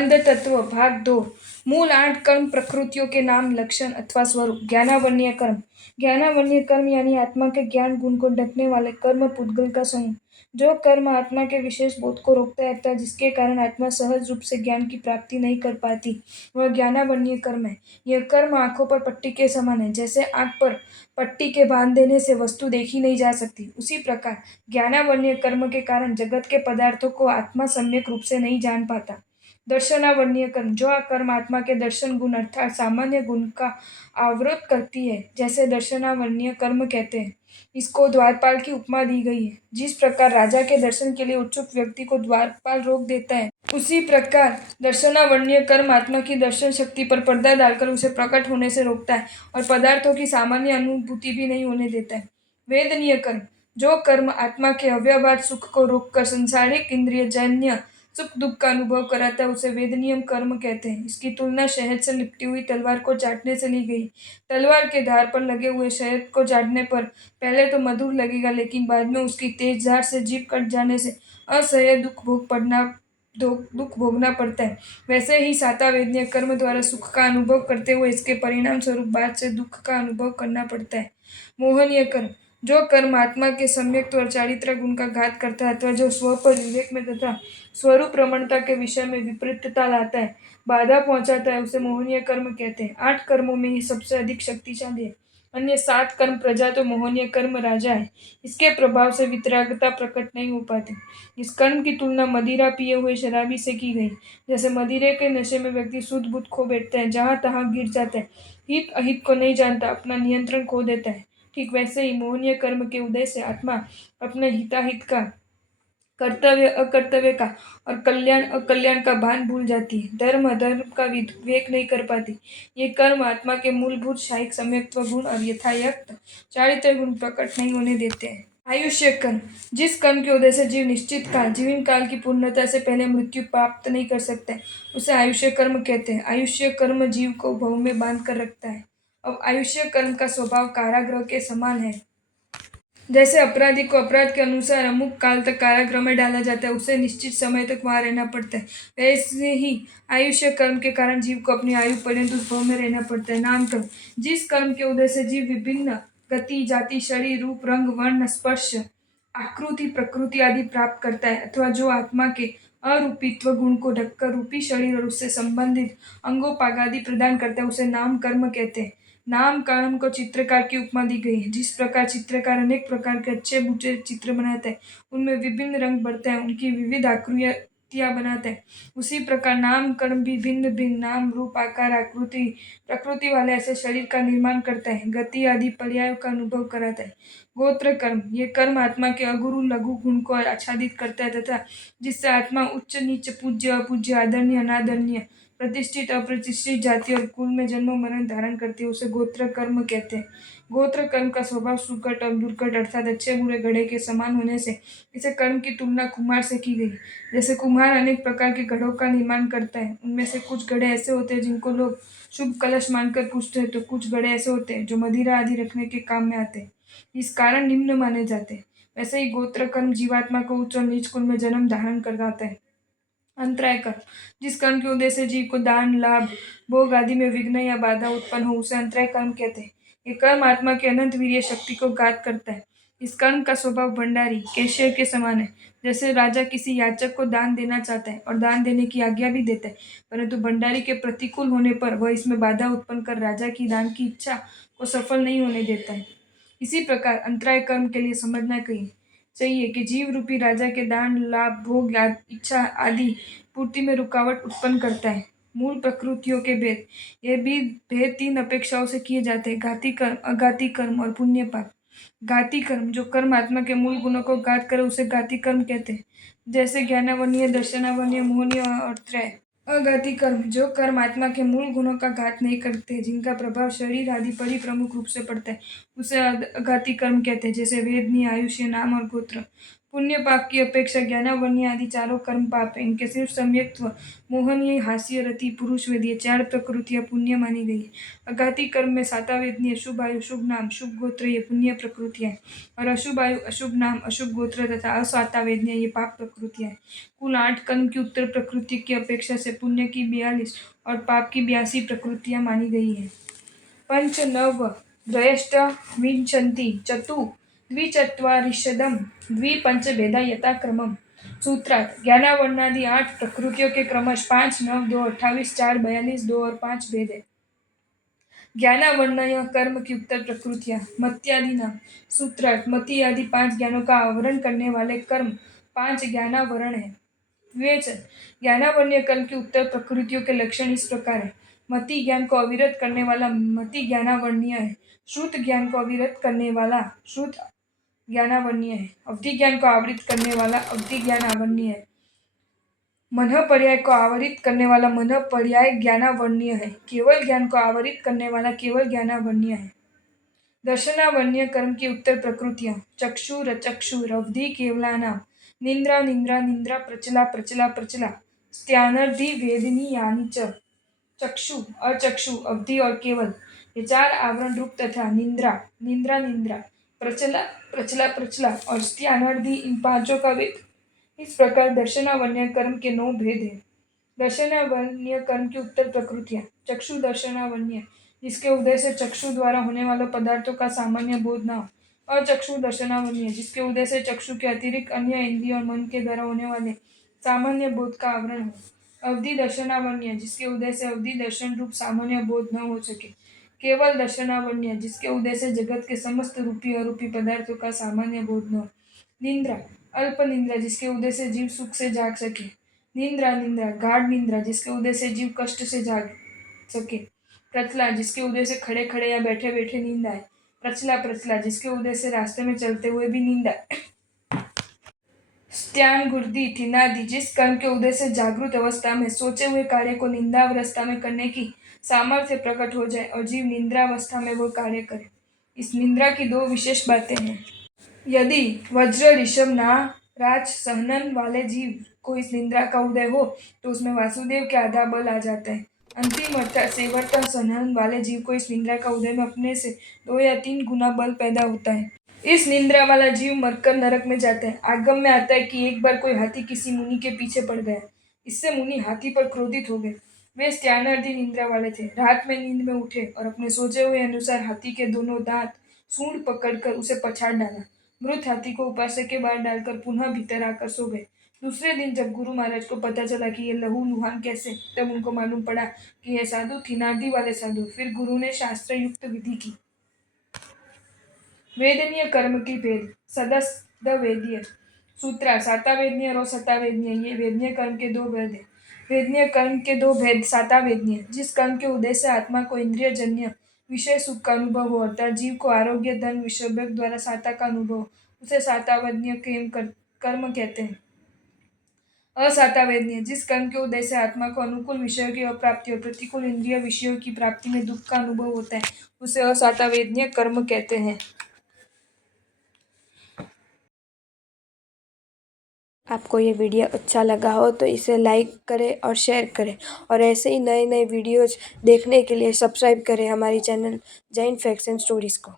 बंध तत्व भाग 2। मूल 8 कर्म प्रकृतियों के नाम, लक्षण अथवा स्वरूप। ज्ञानावरणीय कर्म। ज्ञानावरणीय कर्म यानी आत्मा के ज्ञान गुण को ढकने वाले कर्म पुद्गल का समूह। जो कर्म आत्मा के विशेष बोध को रोकता है अथवा जिसके कारण आत्मा सहज रूप से ज्ञान की प्राप्ति नहीं कर पाती, वह ज्ञानावरणीय कर्म है। यह कर्म आंखों पर पट्टी के समान है। जैसे आंख पर पट्टी के बांध देने से वस्तु देखी नहीं जा सकती, उसी प्रकार ज्ञानावरणीय कर्म के कारण जगत के पदार्थों को आत्मा सम्यक रूप से नहीं जान पाता। दर्शनावरणीय कर्म। जो कर्म आत्मा के दर्शन गुण अर्थात सामान्य गुण का आवरोध करती है, जैसे दर्शनावरणीय कर्म कहते हैं। इसको द्वारपाल की उपमा दी गई है। जिस प्रकार राजा के दर्शन के लिए उत्सुक व्यक्ति को द्वारपाल रोक देता है, उसी प्रकार दर्शनावरणीय कर्म आत्मा की दर्शन शक्ति पर पर्दा डालकर उसे प्रकट होने से रोकता है और पदार्थों की सामान्य अनुभूति भी नहीं होने देता है। वेदनीय कर्म। जो कर्म आत्मा के अव्यवहार सुख को रोककर संसारिक इंद्रिय जन्य सुख दुख का अनुभव कराता है, उसे वेदनीय कर्म कहते हैं। इसकी तुलना शहद से लिपटी हुई तलवार को चाटने से ली गई। तलवार के धार पर लगे हुए शहद को चाटने पर पहले तो मधुर लगेगा, लेकिन बाद में उसकी तेज धार से जीभ कट जाने से असह्य दुख भोगना पड़ता है। वैसे ही साता वेदनीय कर्म द्वारा सुख का अनुभव करते हुए इसके परिणाम स्वरूप बाद से दुख का अनुभव करना पड़ता है। मोहनीय कर्म। जो कर्म आत्मा के सम्यक्त्व और चारित्र गुण का घात करता है अथवा जो स्व पर विवेक में तथा स्वरूप प्रमाणता के विषय में विपरीतता लाता है, बाधा पहुंचाता है, उसे मोहनीय कर्म कहते हैं। 8 कर्मों में ही सबसे अधिक शक्तिशाली है। अन्य 7 कर्म प्रजा तो मोहनीय कर्म राजा है। इसके प्रभाव से वितरागता प्रकट नहीं हो पाती। इस कर्म की तुलना मदिरा पिए हुए शराबी से की गई। जैसे मदिरे के नशे में व्यक्ति सुध बुध खो बैठता है, जहां तहां गिर जाता है, हित अहित को नहीं जानता, अपना नियंत्रण खो देता है, ठीक वैसे ही मोहनीय कर्म के उदय से आत्मा अपने हिताहित का, कर्तव्य अकर्तव्य का और कल्याण अकल्याण का भान भूल जाती है, धर्म अधर्म का विवेक नहीं कर पाती। ये कर्म आत्मा के मूलभूत शायिक सम्यक्त्व गुण और यथायथ चारित्र गुण प्रकट नहीं होने देते हैं। आयुष्य कर्म। जिस कर्म के उदय से जीव निश्चित काल जीवन काल की पूर्णता से पहले मृत्यु प्राप्त नहीं कर सकते, उसे आयुष्य कर्म कहते हैं। आयुष्य कर्म जीव को भव में बांध कर रखता है। अब आयुष्य कर्म का स्वभाव कारागृह के समान है। जैसे अपराधी को अपराध के अनुसार अमुक काल तक कारागृह में डाला जाता है, उसे निश्चित समय तक वहां रहना पड़ता है। वैसे ही आयुष्य कर्म के कारण जीव को अपनी आयु पर्यंत उस भव में रहना पड़ता है। नाम कर्म। जिस कर्म के उदय से जीव विभिन्न गति जाति शरीर रूप रंग वर्ण स्पर्श आकृति प्रकृति आदि प्राप्त करता है अथवा जो आत्मा के अरूपित्व गुण को ढककर रूपी शरीर और उससे संबंधित अंगोपागादि प्रदान करता है, उसे नाम कर्म कहते हैं। नाम कर्म को चित्रकार की उपमा दी गई है। जिस प्रकार चित्रकार अनेक प्रकार के अच्छे बुरे चित्र बनाता है, उनमें विभिन्न रंग भरता है, उनकी विविध आकृतियां बनाता है, उसी प्रकार नाम कर्म भी भिन्न भिन्न नाम रूप आकार आकृति प्रकृति वाले ऐसे शरीर का निर्माण करता है, गति आदि पर्यायों का अनुभव कराता है। गोत्र कर्म। ये कर्म आत्मा के अगुरु लघु गुण को आच्छादित करता है तथा जिससे आत्मा उच्च नीच पूज्य अपूज्य आदरणीय अनादरणीय प्रतिष्ठित अप्रतिष्ठित जाति और कुल में जन्म मरण धारण करती है, उसे गोत्र कर्म कहते हैं। गोत्र कर्म का स्वभाव सुकट और दुर्कट अर्थात अच्छे बुरे घड़े के समान होने से इसे कर्म की तुलना कुम्हार से की गई। जैसे कुम्हार अनेक प्रकार के घड़ों का निर्माण करता है, उनमें से कुछ घड़े ऐसे होते हैं जिनको लोग शुभ कलश मानकर पूजते हैं, तो कुछ घड़े ऐसे होते हैं जो मदिरा आदि रखने के काम में आते हैं, इस कारण निम्न माने जाते हैं। वैसे ही गोत्र कर्म जीवात्मा को उच्च और नीच कुल में जन्म धारण कराता है। अंतराय कर्म। जिस कर्म के उदय से जीव को दान लाभ भोग आदि में विघ्न या बाधा उत्पन्न हो, उसे अंतराय कर्म कहते हैं। ये कर्म आत्मा के अनंत वीर्य शक्ति को घात करता है। इस कर्म का स्वभाव भंडारी कैशियर के समान है। जैसे राजा किसी याचक को दान देना चाहता है और दान देने की आज्ञा भी देता है, परंतु भंडारी के प्रतिकूल होने पर वह इसमें बाधा उत्पन्न कर राजा की दान की इच्छा को सफल नहीं होने देता है। इसी प्रकार अंतराय कर्म के लिए समझना चाहिए कि जीव रूपी राजा के दान लाभ भोग इच्छा आदि पूर्ति में रुकावट उत्पन्न करता है। मूल प्रकृतियों के भेद। ये भी भेद 3 अपेक्षाओं से किए जाते हैं: घाती कर्म, अघाती कर्म और पुण्य पाप। घाती कर्म। जो कर्म आत्मा के मूल गुणों को घात करे उसे घाती कर्म कहते हैं, जैसे ज्ञानावरणीय दर्शनावरणीय मोहनीय और त्रय। अघाती कर्म। जो कर्म आत्मा के मूल गुणों का घात नहीं करते, जिनका प्रभाव शरीर आदि पर ही प्रमुख रूप से पड़ता है, उसे अघाती कर्म कहते हैं, जैसे वेदनीय आयुष्य नाम और गोत्र। पुण्य पाप की अपेक्षा ज्ञानावन्य आदि चारों कर्म पाप है। इनके सिर्फ सम्यक्त्व, मोहनीय, हास्य, रति, पुरुष वेद ये चार प्रकृतियां पुण्य मानी गई है। अघाती कर्म में सातावेदनीय शुभ आयु, शुभ नाम, शुभ गोत्र ये पुण्य प्रकृतियां हैं और अशुभ आयु, अशुभ नाम, अशुभ गोत्र तथा असातावेदनीय ये पाप प्रकृतियां हैं। कुल 8 कर्म की उत्तर प्रकृति की अपेक्षा से पुण्य की 42 और पाप की 82 प्रकृतियां मानी गई है। पंच नव द्वयष्ट विंशति चतु द्विचत्वारिशदं द्विपंचभेदा यथाक्रमम्। सूत्रार्थ ज्ञानावर्णादि 8 प्रकृतियों के क्रमश 5, 9, 2, 28, 4, 42, 2 और 5 भेद है। ज्ञानावर्णय कर्म की उत्तर प्रकृतियां मत्यादि नाम। सूत्रार्थ मति आदि 5 ज्ञानों का आवरण करने वाले कर्म 5 ज्ञानावरण है। विवेचन ज्ञानावन्य कर्म की उत्तर प्रकृतियों के लक्षण इस प्रकार है। मति ज्ञान को अविरत करने वाला मति ज्ञानावर्णीय है। श्रुत ज्ञान को अविरत करने वाला श्रुत ज्ञानावर्णीय है। अवधि ज्ञान को आवृत करने वाला अवधि ज्ञान आवरणीय है। मन पर्याय को आवरित करने वाला मन पर्याय ज्ञानावर्णीय है। केवल ज्ञान को आवरित करने वाला केवल ज्ञानावर्णीय है। दर्शनावर्णीय कर्म की उत्तर प्रकृतियां चक्षुर अवधि केवलानाम, निंद्रा निंद्रा निंद्रा, प्रचला प्रचला प्रचला, स्त्यानर्धि वेदिनी यानी च। चक्षु, अचक्षु, अवधि और केवल ये 4 आवरण रूप तथा निंद्रा निंद्रा निंद्रा, प्रचला प्रचला प्रचला और स्त्यानर्धि इन 5 का वेद। इस प्रकार दर्शनावन्य कर्म के 9 भेद हैं। दर्शनावन्य कर्म की उत्तर प्रकृतियां चक्षु दर्शनावन्य, जिसके उदय से चक्षु द्वारा होने वाले पदार्थों का सामान्य बोध न हो। अचक्षु दर्शनावन्य, जिसके उदय से चक्षु के अतिरिक्त अन्य इंद्रिय और मन के द्वारा होने वाले सामान्य बोध का आवरण हो। अवधि दर्शनावन्य, जिसके उदय से अवधि दर्शन रूप सामान्य बोध न हो सके। केवल दर्शनावन्य, जिसके उदय से जगत के समस्त रूपी अरूपी पदार्थों का सामान्य बोध न हो। निंद्रा अल्प निंद्रा, जिसके उदय से जीव सुख से जाग सके। निंद्रा निंद्रा गाढ़ निंद्रा, जिसके उदय से जीव कष्ट से जाग सके। प्रचला, जिसके उदय से खड़े खड़े या बैठे बैठे नींद आए। प्रचला प्रचला, जिसके उदय से रास्ते में चलते हुए भी नींद आए। स्त्यान गुर्दी थिनादि, जिस कर्म के उदय से जागृत अवस्था में सोचे हुए कार्य को निंदावस्था में करने की सामर्थ्य प्रकट हो जाए और जीव निंद्रावस्था में वो कार्य करे। इस निंद्रा की 2 विशेष बातें हैं। यदि वज्र ऋषभ नाराज सहनन वाले जीव को इस निंद्रा का उदय हो तो उसमें वासुदेव के आधा बल आ जाता है। अंतिम अर्थात सेवर्ता सहनन वाले जीव को इस निंद्रा का उदय में अपने से 2 या 3 गुना बल पैदा होता है। इस निंद्रा वाला जीव मरकर नरक में जाता है। आगम में आता है कि एक बार कोई हाथी किसी मुनि के पीछे पड़ गया। इससे मुनि हाथी पर क्रोधित हो गए। वे स्त्यानार्धी निंद्रा वाले थे। रात में नींद में उठे और अपने सोचे हुए अनुसार हाथी के दोनों दांत सूंड पकड़कर उसे पछाड़ डाला। मृत हाथी को उपास्य के बाहर डालकर पुनः भीतर आकर सो गए। दूसरे दिन जब गुरु महाराज को पता चला कि ये लहू लुहान कैसे, तब उनको मालूम पड़ा कि ये साधु थिनार्धी वाले साधु। फिर गुरु ने शास्त्र युक्त विधि की। वेदनीय कर्म की भेद सदस्द वेदीय। सूत्रा सातावेदनीय और सतावेदनीय ये वेदनीय कर्म के 2 भेद हैं। वेदनीय कर्म के 2 भेद सातावेदनीय, जिस कर्म के उदय से आत्मा को इंद्रिय जन्य विषय सुख का अनुभव हो अर्थात जीव को आरोग्य धन विषयभोग द्वारा साता का अनुभव, उसे सातावेदनीय कर्म कहते हैं। असातावेदनीय, जिस कर्म के उदय से आत्मा को अनुकूल विषयों की अप्राप्ति और प्रतिकूल इंद्रिय विषयों की प्राप्ति में दुख का अनुभव होता है, उसे असातावेदनीय कर्म कहते हैं। आपको ये वीडियो अच्छा लगा हो तो इसे लाइक करें और शेयर करें और ऐसे ही नए नए वीडियोज़ देखने के लिए सब्सक्राइब करें हमारी channel Jain facts and stories को।